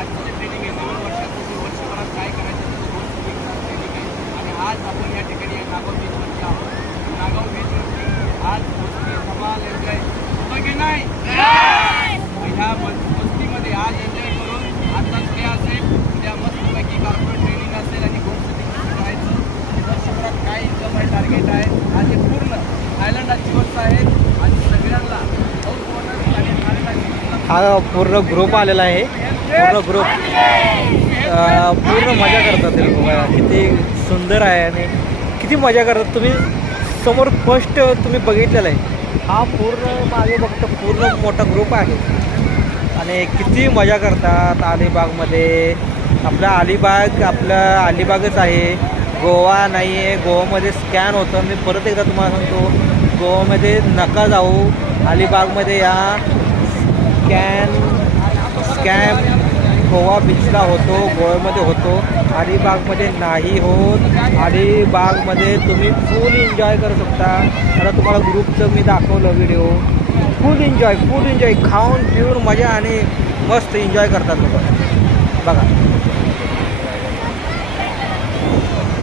आजचं जे ट्रेनिंग आहे 9 वर्षापूर्वी वर्षभरात काय करायचं ट्रेनिंग आहे. आणि आज आपण या ठिकाणी नागाव बीचवरती आहोत. नागाव बीचवरती आज मस्ती धमाल एन्जॉय होतं की नाही? ह्या मस्तीमध्ये आज एन्जॉय करून आजचा स्टे असेल, उद्या मस्तपैकी कॉर्पोरेट ट्रेनिंग असेल आणि गोष्टी करायचं. वर्षभरात काय इन्कम टार्गेट आहे. आज हे पूर्ण आयलंड दिवस आहे आणि सगळ्यांना हा पूर्ण ग्रुप आलेला आहे. पूर्ण ग्रुप पूर्ण मजा करतात ते लोक. बघा किती सुंदर आहे आणि किती मजा करतात. तुम्ही समोर फर्स्ट तुम्ही बघितलेला आहे. हा पूर्ण मागे बघतो पूर्ण मोठा ग्रुप आहे आणि किती मजा करतात अलिबागमध्ये. आपलं अलिबागच आहे, गोवा नाही आहे. गोवामध्ये स्कॅन होतं. मी परत एकदा तुम्हाला सांगतो, गोवामध्ये नका जाऊ, अलिबागमध्ये या. स्कॅम गोवा बीचला होतो, गोव्यामध्ये होतो, अलिबागमध्ये नाही होत. अलिबागमध्ये तुम्ही फुल एन्जॉय करू शकता. आता तुम्हाला ग्रुपचं मी दाखवलं व्हिडिओ. फुल एन्जॉय खाऊन पिऊन मजा आणि मस्त एन्जॉय करतात लोक. बघा